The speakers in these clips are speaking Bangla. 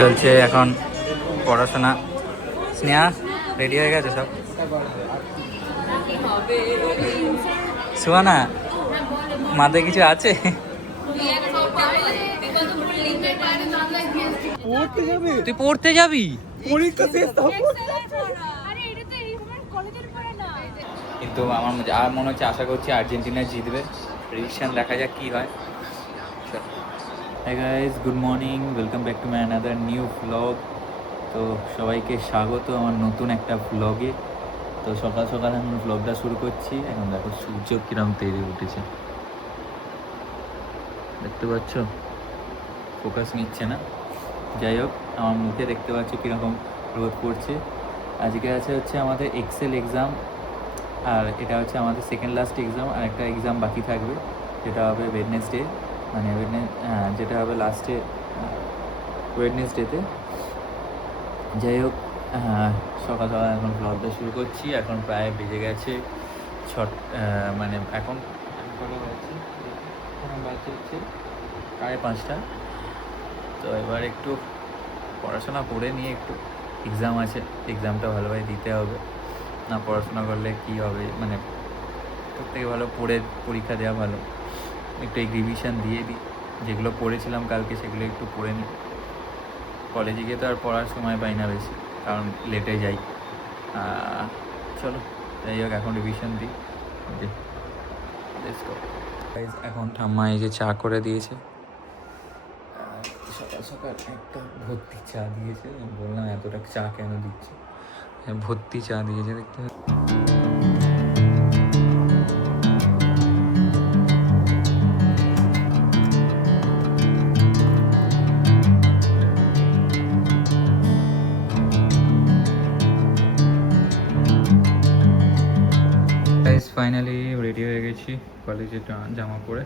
চলছে এখন পড়াশোনা। স্নেহা রেডি হয়ে গেছে সব? সুহানা মাথায় কিছু আছে? তুই পড়তে যাবি? কিন্তু আমার আর মনে হচ্ছে, আশা করছি আর্জেন্টিনা জিতবে। প্রেডিকশন দেখা যাক কি হয়। Hi guys, good morning, welcome back to my another new vlog. তো সবাইকে স্বাগত আমার নতুন একটা ভ্লগে। তো সকাল সকাল আমি ভ্লগটা শুরু করছি। এখন দেখো সূর্য কিরম তেড়ে উঠেছে, দেখতে পাচ্ছ? ফোকাস নিচ্ছে না। যাই হোক, আমার মুখে দেখতে পাচ্ছ কীরকম রোদ পড়ছে। আজকে হচ্ছে আমাদের এক্সেল এক্সাম, আর এটা হচ্ছে আমাদের সেকেন্ড লাস্ট এক্সাম। আর একটা এক্সাম বাকি থাকবে, যেটা হবে ওয়েডনেসডে, মানে যেটা হবে লাস্টে ওয়েডনেসডেতে। যাই হোক, সকাল সকাল এখন ব্লগটা শুরু করছি। এখন প্রায় বেজে গেছে মানে এখন বাজছে হচ্ছে 5:30। তো এবার একটু পড়াশোনা করে নিয়ে একটু এক্সাম আছে, এক্সামটা ভালোভাবে দিতে হবে। না পড়াশোনা করলে কি হবে, মানে সব থেকে ভালো পড়ে পরীক্ষা দেওয়া ভালো। একটু রিভিশন দিয়ে দিই, যেগুলো পড়েছিলাম কালকে সেগুলো একটু পড়ে নিই। কলেজে গিয়ে তো আর পড়ার সময় পাই না বেশি, কারণ লেটে যাই। চলো যাই হোক, এখন রিভিশন দিই। এখন ঠাম্মা এই যে চা করে দিয়েছে, সকাল সকাল একটা ভর্তি চা দিয়েছে। আমি বললাম এতটা চা কেন দিচ্ছে, ভর্তি চা দিয়েছে দেখতে। ফাইনালি রেডি হয়ে গেছি কলেজের জামা পরে।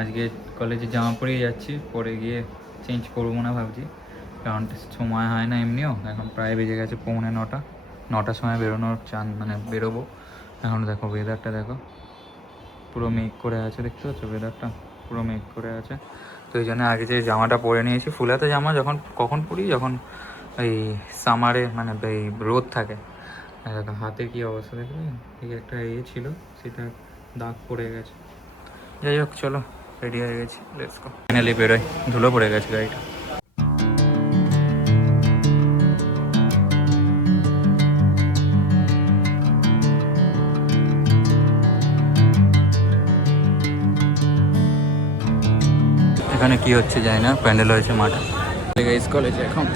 আজকে কলেজে জামা পরেই যাচ্ছি, পরে গিয়ে চেঞ্জ করবো না ভাবছি, কারণ সময় হয় না এমনিও। এখন প্রায় বেজে গেছে 9:45। 9টার সময় বেরোনোর মানে বেরোবো। এখন দেখো ওয়েদারটা দেখো, পুরো মেঘ করে আছে, দেখতে পাচ্ছ? ওয়েদারটা পুরো মেঘ করে আছে। তো এই জন্য আগে যে জামাটা পরে নিয়েছি, ফুলাতে জামা কখন পরি, যখন এই সামারে, মানে এই রোদ থাকে। দেখো হাতে কি অবস্থা, দেখবে এই একটা ছিল, সেটা দাগ পড়ে গেছে। যাই হোক, চলো রেডি হয়ে গেছি, লেটস গো। ফাইনালি বেরোয়, ধুলো পড়ে গেছে গাড়িটা। এখানে কি হচ্ছে জানি না, প্যান্ডেল হয়েছে মাঠে। কলেজে এখন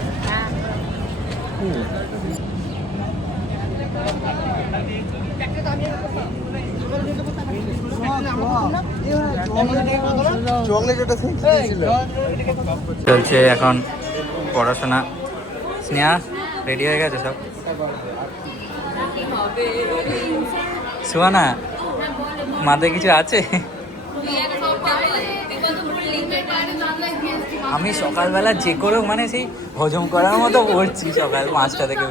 চলছে এখন পড়াশোনা। স্নেহা রেডি হয়ে গেছে সব? সুহানা মাথায় কিছু আছে? আমি সকালবেলা যে করেও মানে সেই হজম করার মতো পড়ছি, সকাল 5টা থেকে।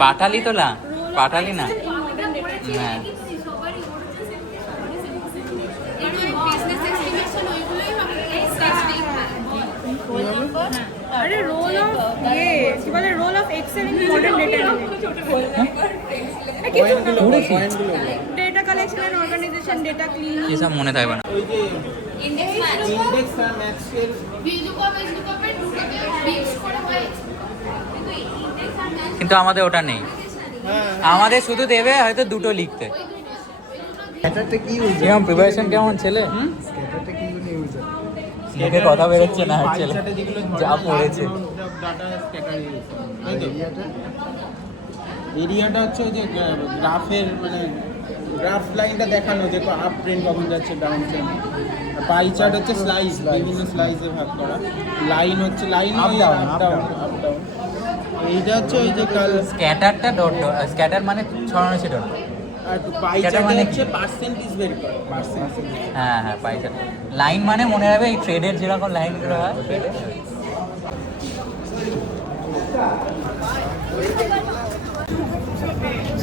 পাঠালি তো না, পাঠালি না? হ্যাঁ, अरे रोल ऑफ ये কি বলে role of Excel in modern data collection and organisation, data cleaning, এসব মনে থাকবে না। ওই যে ইনডেক্স আর ম্যাক্সের কিন্তু আমাদের ওটা নেই, আমাদের শুধু দেবে হয়তো দুটো লিখতে। কেমন প্রিপারেশন, কেমন ছেলে? মুখে কথা বেরোচ্ছে না, ছেলে যা পড়েছে। এরিয়াটা হচ্ছে ওই যে গ্রাফের, মানে গ্রাফ লাইনটা দেখানো, যে আপ ট্রেন কখন যাচ্ছে, ডাউন ট্রেন। পাই চার্ট হচ্ছে স্লাইস, বিভিন্ন স্লাইসে ভাগ করা। লাইন হচ্ছে line up down up down. এইটা হচ্ছে ওই যে স্ক্যাটারটা ডট, স্ক্যাটার মানে ছড়ানো ছিল। আর পাই চার্ট মানে হচ্ছে পার্সেন্টেজ বের করে, পার্সেন্টেজ। হ্যাঁ হ্যাঁ, পাই চার্ট। লাইন মানে মনে হবে এই ট্রেডের যেরকম লাইনগুলো হয় ট্রেডে।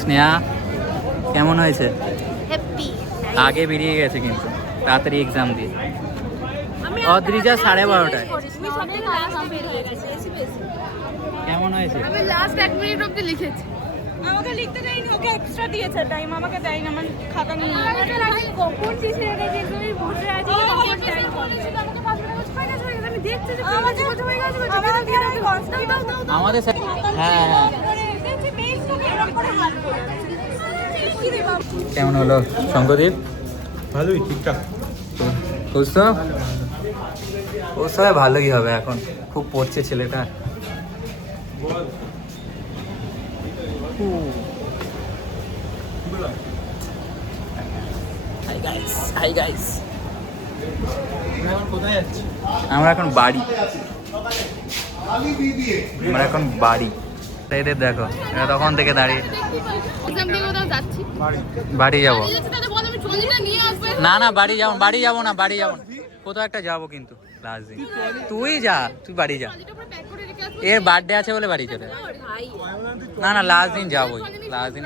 স্নেহা কেমন হয়েছে? হ্যাপি। আগে বেরিয়ে গেছে কিন্তু, তাড়াতাড়ি এক্সাম দিই। অদ্রিজা 12:30টায়। তুমি সবথেকে লাস্ট বেরিয়ে গেছে এসি বেশি। কেমন হয়েছে? আমি লাস্ট 1 মিনিট অবধি লিখেছি। আমাকে লিখতে দেয়নি, ওকে এক্সট্রা দিয়েছে টাইম, আমাকে দেয়নি, আমার খাতা নিয়ে আমাকে লাগে কখন চিঠি রেখেছি তুমি বসে আছি কখন টাইম বলেছিল আমাকে 5 মিনিট হয়ে গেছে আমি দেখছি যে আমাকে কত হয়ে গেছে আমাকে আমি কনস্ট্যান্ট দাও আমাদের হ্যাঁ হ্যাঁ। দেখছি মেইল তো এরকম করে হাত করে কি রে বাবা। কেমন হলো শঙ্করদীপ? ভালোই, ঠিকঠাক। কৌস্তব? কৌস্তবে ভালোই হবে এখন, খুব পড়ছে ছেলেটা। হাই গাইস, কোথায় যাচ্ছি? আমরা এখন বাড়ি, আমরা এখন বাড়ি। এদের দেখো, এরা তখন থেকে দাঁড়িয়ে। এক্সাম দিয়ে কোথাও যাচ্ছি বাড়ি যাবো। এই যাচ্ছে তাহলে বল আমি ট্রলিটা নিয়ে আসবো না না বাড়ি যাবো, বাড়ি যাবো না, বাড়ি যাবো না, কোথাও একটা যাবো কিন্তু লাস্ট দিন। তুই যা, তুই বাড়ি যা। ট্রলিটা পুরো প্যাক করে রেখে আসবো এর বার্থডে আছে বলে বাড়ি চলে। ভাই না না লাস্ট দিন যাবোই, লাস্ট দিন।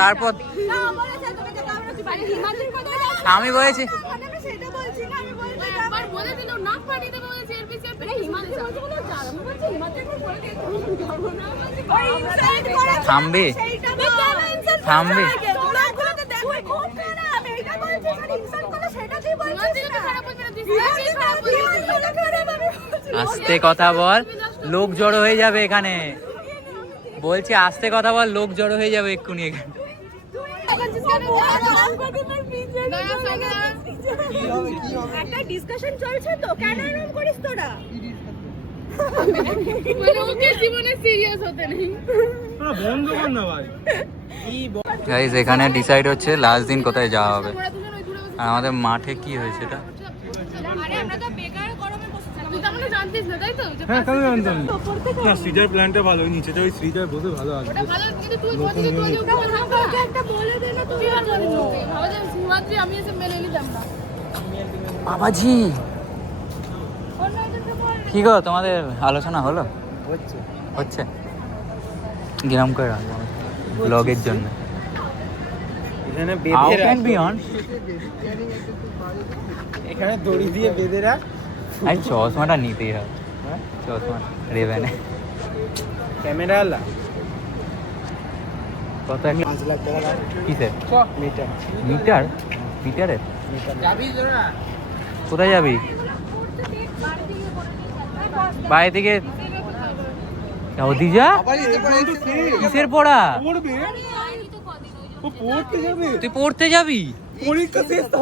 তারপর না বলেছে তুমি যে কামরা কি বাড়ি হিমাদ্রির কথা আমি বলেছি আমি সেটা বলছি না, আমি বলছি একবার বলে দিল না পাঠিয়ে দেবো বলেছে এর পিছে হিমাদ্রি বলছে বলে যার আমি বলছি হিমাদ্রি একবার বলে দিয়ে যাবো না বলছি ওই ইনসাইড করে থামবি সেইটা আমি কেন ইনসাইড থামবি। তোমরাগুলোকে দেখো খুব খারাপ, এইটা বলছি মানে ইনসাইড করে সেটা তুই বলছিস হিমাদ্রি তো না। খারাপ বলবে না তুই হিমাদ্রি খারাপ বলবি হিমাদ্রি খারাপ আমি বলছি না। আস্তে কথা বল, লোক জড়ো হয়ে যাবে এখানে। বলছি আস্তে কথা বল, লোক জড়ো হয়ে যাবে এক্ষুনি এখানে। একটা ডিসকাশন চলছে তো, কেন এরকম করিস তোরা? মানে ওকে জীবনে সিরিয়াস হতে নেই বন্ধ কর না ভাই। গাইস এখানে ডিসাইড হচ্ছে লাস্ট দিন কোথায় যাওয়া হবে। আমরা দুজন ওই দূরে বসে আর আমাদের মাঠে কি হয়েছে এটা? আরে আমরা তো বেকার গরমে বসেছিলাম। তুই তো আমরা জানতিস না তাই তো যে হ্যাঁ, কেন জানতাম না? উপর থেকে না, সিজার প্ল্যানটা ভালো, নিচেটা ওই সিজার বসে ভালো আসবে। ওটা ভালো কিন্তু তুই বলছিস তুই যে উপরে থাকবা ওকে একটা বলে দে না তুই। তুই আর জানিস না ভালো জানিস হিমাদ্রি আমি এসে মেনে নিতাম না বাবাজি কি গো, তোমাদের আলোচনা হলো? হচ্ছে হচ্ছে গ্রাম করে ব্লগের জন্য। এখানে How বেঁধে can রাখ। be on? এখানে দড়ি দিয়ে বেঁধে রাখ। আরে চশমাটা নিতেই হবে, হ্যাঁ? চশমা রেবেনে ক্যামেরা আলা কত একটা 5 লাখ টাকা দাম। কিসের মিটার মিটার? মিটারে যাবি তোরা? কোথায় যাবি? বাড়ি থেকে অদিজা কিসের পড়া? পড়বে? ও পড়তে যাবে? তুই পড়তে যাবি? পরীক্ষা শেষ তো।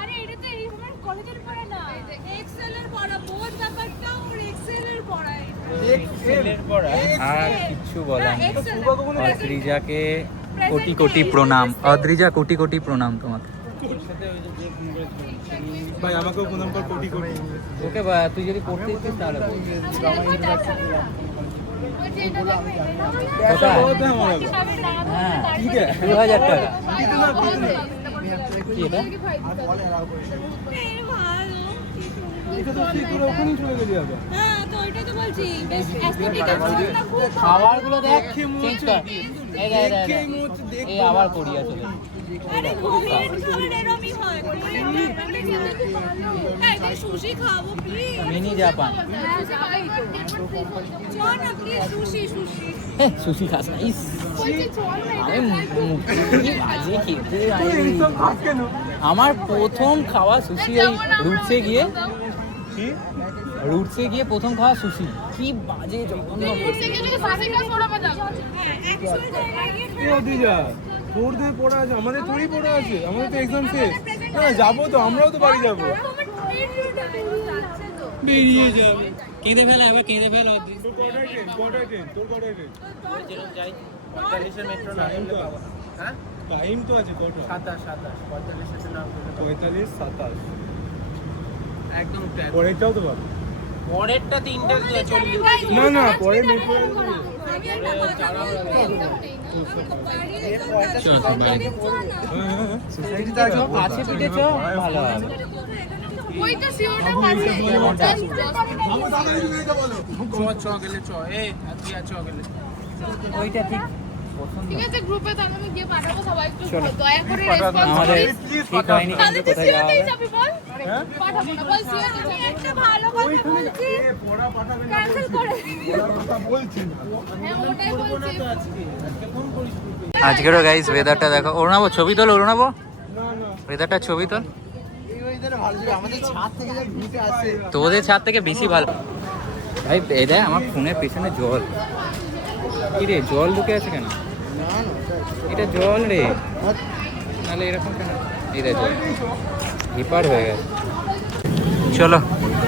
আরে এটা তো এই আমার কলেজের পড়া না, এক্সেল এর পড়া, বোর্ড ব্যাপারটা ওর এক্সেল এর পড়া। এর পড়া। আর কিচ্ছু বলার নেই। এক্সেল অদ্রিজাকে কোটি কোটি প্রণাম। অদ্রিজা কোটি কোটি প্রণাম তোমাকে। ভাই আমাকেও প্রণাম কর, কোটি কোটি। ওকে তুই যদি পড়তে ইচ্ছিস তাহলে বল। কোথায়? হ্যাঁ 2000 টাকা। কি এটা? এটা তো তুই তোরা ওখানেই চলে গেলি আবার। হ্যাঁ তো ওইটাই তো বলছি, বেশ অ্যাস্থেটিক আছে না খুব। খাবারগুলো দেখ, দেখে মনে চেঞ্জ হচ্ছে- কর। এই দেখ, এই দেখেই দেখ। মনে হচ্ছে দেখবো এই না। আবার কোরিয়া চলে। আরে কোরিয়ান খাবার এরমই হয়, এই দেখ সুশি খাবো প্লিজ। Mini Japan. চল না প্লিজ সুশি সুশি। সুশি খাস না? ইস আমি বাজে খেতে তুই এইসব খাস কেন? আমার প্রথম খাওয়া সুশি এই রুটসে গিয়ে, কি? রুটসে গিয়ে প্রথম খাওয়া সুশি। কি বাজে জঘন্য। অ্যাকচুয়াল জায়গায় গিয়ে এ অদিজা, তোর দিয়ে পড়া আছে, আমাদের থোড়ি পড়া আছে, আমাদের তো এক্সাম শেষ। না যাবো তো, আমরাও তো বাড়ি যাবো। বেরিয়ে যাবে। কেঁদে ফেলে আবার কেঁদে ফেল। তোর কটায় ট্রেন? কটায় ট্রেন? তোর কটায় ট্রেন? 45 মেট্রো না হলে পাবো না। হ্যাঁ? টাইম তো আছে কটা? 27 45 না 45 27 একদম পরেরটাও তো পাবো। পরেরটা 3টা 40 না না পরে মেট্রো সোসাইটি তো একদম কাছে পিঠে চ ভালো হবে। ওইটা সিওরটা পারবে চ গেলে চ এ তুই চ গেলে ওইটা ঠিক পছন্দ ঠিক আছে গ্রুপে তার মানে গিয়ে পাঠাবো সবাই একটু চলো। দয়া করে আমাদের রেসপন্স ঠিক হয়নি কিন্তু তাহলে তো কোথায় যাওয়া সিওতেই হবে যাবি বল পাঠাবো না বল সিওতে যাবি একটা ভালো কথা বলছি ক্যান্সেল করে হ্যাঁ ওটাই বলছি আজকে কোন পরিস্থিতি? আজকেরও গাইস ওয়েদারটা দেখো অরুণাবো ছবি তোল অরুণাবো ওয়েদারটা ছবি তোল এই ওয়েদারে ভালো ছিল, আমাদের ছাদ থেকে যা ভিউটা আসে। তোদের ছাদ থেকে বেশি ভালো ভাই এটা আমার ফোনের পেছনে জল কি রে জল ঢুকে আছে কেন না না এটা জল রে নাহলে এরকম কেন এই দেখ জল হিপার হয়ে গেছে চলো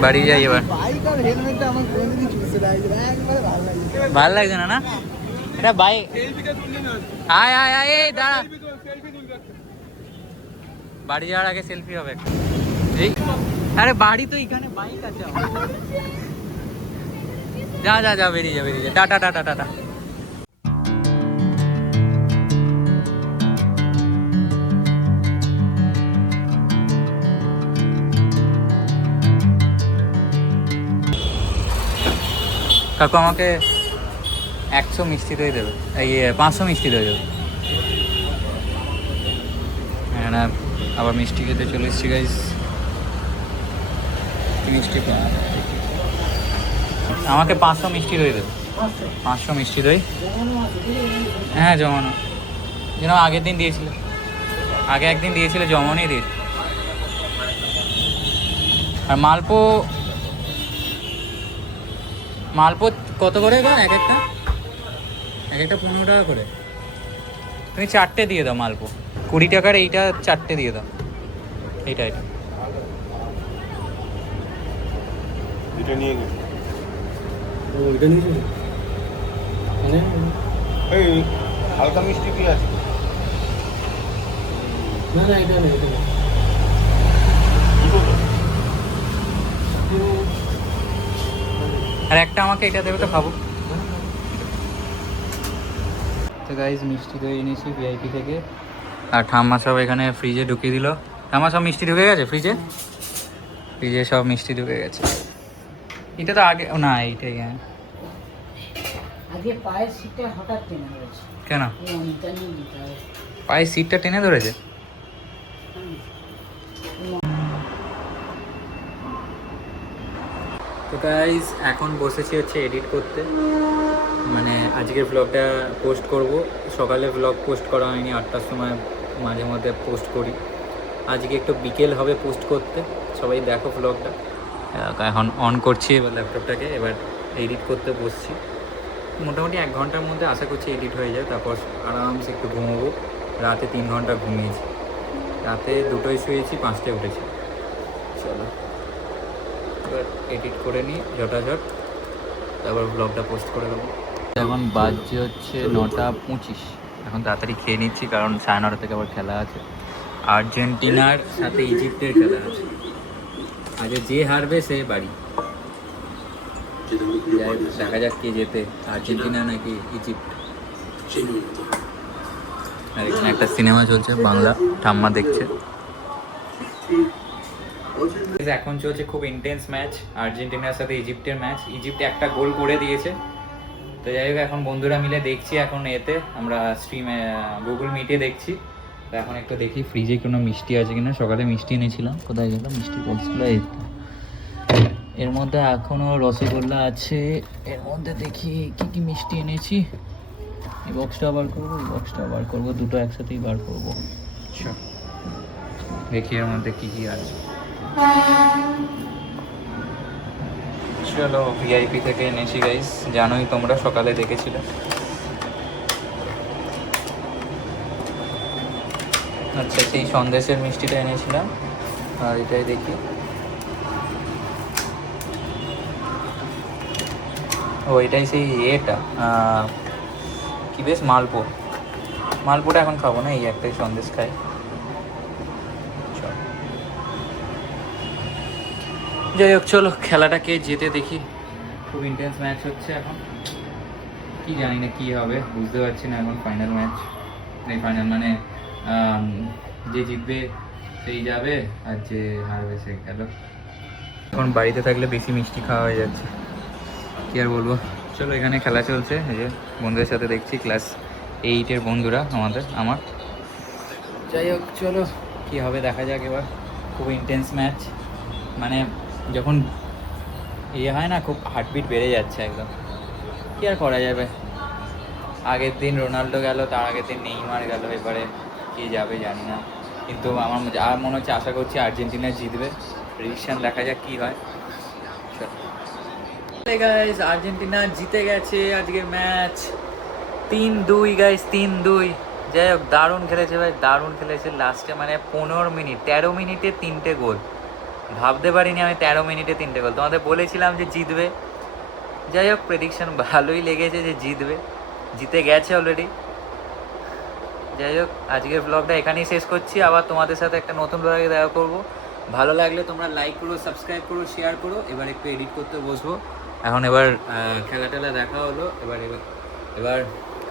বাড়ি যাই এবার বাইক আর হেলমেটটা আমার কোনোদিনই চুষে লাগছে না, একবারে ভালো লাগছে। ভালো লাগছে না না এটা বাইক আয় আয় আয় এই দাঁড়া বাড়ি যাওয়ার আগে সেলফি হবে একটা। এই আরে বাড়ি তো এখানে বাইক আছে আমার। যা যা যা বেরিয়ে যা টাটা টাটা টাটা কাকু আমাকে 100 মিষ্টি দই দেবে এই 500 মিষ্টি দই দেবে হ্যাঁ না আবার মিষ্টি খেতে চলে এসেছি গাইস মিষ্টি আমাকে 500 মিষ্টি দই দেবে 500 মিষ্টি দই হ্যাঁ জমানো যেন আগের দিন দিয়েছিল আগে একদিন দিয়েছিল জমানোই দিয়ে আর মালপো মালপো কত করে গো এক একটা 15 টাকা করে তুমি 4টে দিয়ে দাও মালপো 20 টাকার এইটা 4টে দিয়ে দাও এইটা এটা এটা নিয়ে গেছে ওইটা নিয়ে যাবে মানে এই হালকা মিষ্টি কি আছে না না এটা না এটা না। দুটো তো? আর একটা আমাকে এটা দেবে তো খাবো তো গাইজ মিষ্টি দই এনেছি ভিআইপি থেকে আর ঠাম্মা সব এখানে ফ্রিজে ঢুকিয়ে দিল ঠাম্মা সব মিষ্টি ঢুকে গেছে ফ্রিজে সব মিষ্টি ঢুকে গেছে এটা তো আগে ও না এইটাই হ্যাঁ আজকে পায়ের সিটটা হঠাৎ টেনে ধরেছে কেন এই অনেকটা নিয়ে নিতে হবে পায়ে সিটটা টেনে ধরেছে তো গাইজ এখন বসেছি হচ্ছে এডিট করতে মানে আজকের ব্লগটা পোস্ট করব সকালে ব্লগ পোস্ট করা হয়নি 8টার সময় মাঝে মধ্যে পোস্ট করি আজকে একটু বিকেল হবে পোস্ট করতে সবাই দেখো ব্লগটা এখন অন করছি এবার ল্যাপটপটাকে এবার এডিট করতে বসছি মোটামুটি 1 ঘন্টার মধ্যে আশা করছি এডিট হয়ে যায় তারপর আরামসে একটু ঘুমোবো রাতে 3 ঘন্টা ঘুমিয়েছি রাতে 2টোয় শুয়েছি 5টায় উঠেছি চলো এবার এডিট করে নিই যথাযথ তারপর ব্লগটা পোস্ট করে দেবো এখন বাজছে হচ্ছে 9:25 এখন তাড়াতাড়ি খেয়ে নিচ্ছি কারণ 9:30 থেকে আবার খেলা আছে আর্জেন্টিনার সাথে ইজিপ্টের খেলা আছে আগে যে হারবে সে বাড়ি দেখা যাক কে যেতে আর্জেন্টিনা নাকি ইজিপ্ট আর এখানে একটা সিনেমা চলছে বাংলা ঠাম্মা দেখছে এখন চলছে খুব ইন্টেন্স ম্যাচ আর্জেন্টিনার সাথে ইজিপ্টের ম্যাচ ইজিপ্ট একটা গোল করে দিয়েছে তো যাই হোক এখন বন্ধুরা মিলে দেখছি এখন এতে আমরা স্ট্রিমে গুগল মিটে দেখছি তো এখন একটু দেখি ফ্রিজে কোনো মিষ্টি আছে কিনা সকালে মিষ্টি এনেছিলাম কোথায় গেল মিষ্টি বক্সগুলো এই তো। এর মধ্যে এখনও রসগোল্লা আছে এর মধ্যে দেখি কি কি মিষ্টি এনেছি এই বক্সটা বার করবো এই বক্সটা বার করবো দুটো একসাথেই বার করবো আচ্ছা দেখি এর মধ্যে কি কি আছে চলো ভিআইপি থেকে এনেছি গাইস জানোই তোমরা সকালে দেখেছিলে আচ্ছা সেই সন্দেশের মিষ্টিটা এনেছিলাম আর এটাই দেখি ও এটাই সেই এটা কি বেশ মালপোটা এখন খাবো না এই একটাই সন্দেশ খাই যাই হোক চলো খেলাটাকে যেতে দেখি খুব ইন্টেন্স ম্যাচ হচ্ছে এখন কি জানি না কি হবে বুঝতে পারছি না এখন ফাইনাল ম্যাচ এই ফাইনাল মানে যে জিতবে সেই যাবে আর যে হারবে সে গেল এখন বাড়িতে থাকলে বেশি মিষ্টি খাওয়া হয়ে যাচ্ছে কি আর বলবো চলো এখানে খেলা চলছে এই যে বন্ধুদের সাথে দেখছি ক্লাস 8-এর বন্ধুরা আমার যাই হোক চলো কী হবে দেখা যাক এবার। খুব ইন্টেন্স ম্যাচ, মানে যখন ইয়ে হয় না খুব হার্টবিট বেড়ে যাচ্ছে একদম। কী আর করা যাবে, আগের দিন রোনাল্ডো গেল, তার আগের দিন নেইমার গেল, এবারে কে যাবে জানি না। কিন্তু আমার আর মনে হচ্ছে, আশা করছি আর্জেন্টিনা জিতবে। প্রেডিকশন দেখা যাক কী হয়। গাইস আর্জেন্টিনা জিতে গেছে আজকের ম্যাচ 3-2 গাইস, 3-2। যাই হোক দারুণ খেলেছে ভাই, দারুণ খেলেছে। লাস্টে মানে 13 মিনিটে 3টে গোল। ভাবতে পারিনি আমি 13 মিনিটে 3টে গোল। তোমাদের বলেছিলাম যে জিতবে। যাই হোক প্রেডিকশন ভালোই লেগেছে যে জিতবে, জিতে গেছে অলরেডি। যাই হোক আজকের ব্লগটা এখানেই শেষ করছি। আবার তোমাদের সাথে একটা নতুন ব্লগে দেখা করবো। ভালো লাগলে তোমরা লাইক করো, সাবস্ক্রাইব করো, শেয়ার করো। এবার একটু এডিট করতে বসবো এখন। এবার খেলা টেলা দেখা হলো, এবার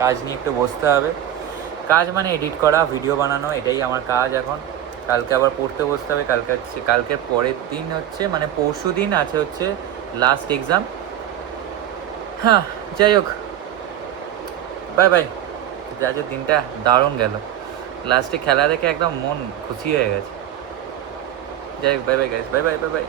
কাজ নিয়ে একটু বসতে হবে। কাজ মানে এডিট করা, ভিডিও বানানো, এটাই আমার কাজ এখন। কালকে আবার পড়তে বসতে হবে। কালকে পরের দিন হচ্ছে মানে পরশু দিন আছে হচ্ছে লাস্ট এক্সাম। হ্যাঁ যাই হোক বাই বাই। আজকের দিনটা দারুণ গেল, লাস্টে খেলা দেখে একদম মন খুশি হয়ে গেছে। যাই হোক bye bye guys, bye bye bye bye.